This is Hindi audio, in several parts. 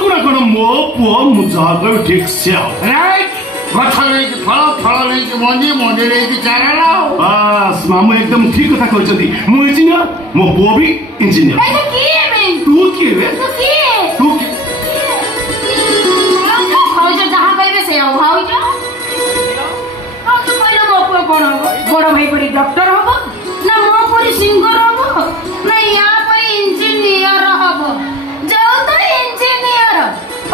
कौन मो पुओ मुझे ठीक से राइट गछ लेके फल फल लेके मंजी मंजी लेके चारा लाओ बस मामू एकदम ठीक कथा कहछथि मु इंजीनियर मो पुओ भी इंजीनियर एटा की है तू की रे तू की भाउज जहाँ कहबे से हो भाउज कहले मो पुओ कोन हो बड़ भाई परी डॉक्टर हो ना मो परी सिंगर हो ना या परी इंजीनियर हो जाओ तो इंजीनियर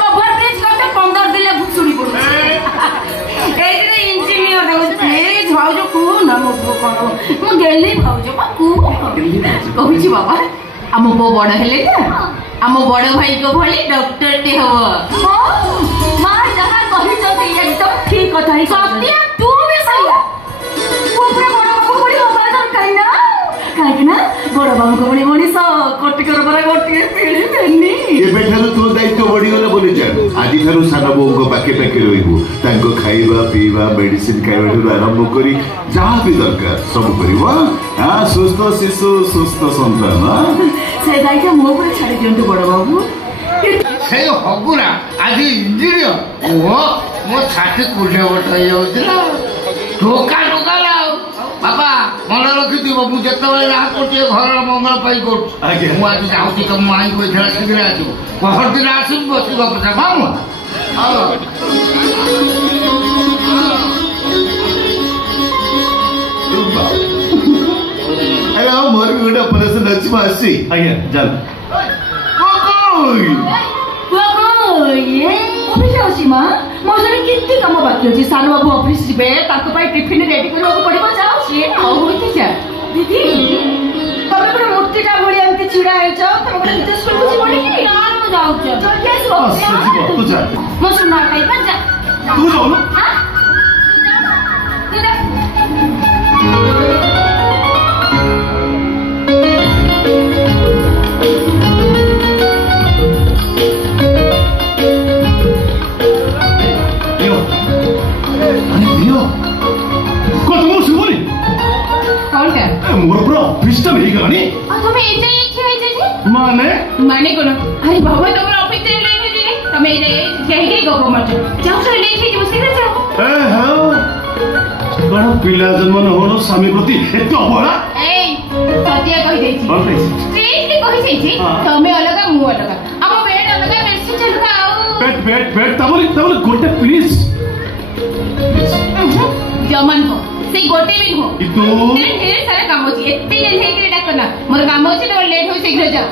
ओवरब्रिज करते 15 दिन भुसुड़ी पड़ो एटे इंजीनियर हो प्लीज भाउज को ना मो पुओ कोन मु गेली भाउज को कहूची बाबा आम पो बड़ हेले ना आम बड़ भाई को भली डॉक्टर टे हो मां जहां कहि जति एकदम ठीक कथा ही सत्य तू भी सही पुरा बड़ बाबू भली हो बार दरकार ना काहे ना बड़ बाबू को भली मनीष कोटि कर बरा गोटी पीड़ी बेनी एबे ठारो तो दायित्व बढ़ी गला बोले जा आदि ठारो सारा बो को पाके पाके रहिबो तांको खाइबा पीबा मेडिसिन खाइबा ठुर आरंभ करी जहां भी दरकार सब करिवो हां सुस्त शिशु सुस्त संतान से दायित्व मो पर छाड़ी दियंतु बड़ बाबू से हगुना आज इंजीनियर ओ मो छाती कुले बट होइला धोका धोका लाओ बाबा मन रखि दिबो मु जतबे रहा कोटे घर मंगल पाई कर मु आज जाउती त माई को थरा सिगरे आजु पहर दिन आसु बसिबा पछा मामु अरे हम मोर गुडा ऑपरेशन अछि मासी आज्ञा चल ये ऑफिस आसी मां मोजरे कित्ती काम बाकी अछि सानो बाबू ऑफिस जिबे ताको पाई टिफिन रेडी करबो पड़िबो जाओ से आ होइते जा दीदी तमे पुरा मूर्तिटा भली एमती छिड़ा हेछ तमे पुरा निते स्कूल बुझी पड़ी कि यार मु जाऊ छ जल्दी आसो तू जा मो सुना खाई पर जा तू जाओ ना हां मोर पूरा ऑफिस टा नहीं गलानी तुम्हें एते इच्छा है जी माने कोन अरे बाबा तुम ऑफिस रे ले दे तमे रे कहि गो मत जाओ से ले छी बसी रे जाओ ए हां बड़ा पिला जन्म न होनो स्वामी प्रति एते अबड़ा ए सत्य कहि देछि स्ट्रेटली कहि देछि तमे अलग मु अलग हम बेड अलग बेडशीट अलग आओ बेड तमरे गोटे प्लीज जमन को से गोटे भी हो इतु ढेर सारा काम होची एते जल्दी हे के डाकना मोर काम होची तो लेट हो शीघ्र जा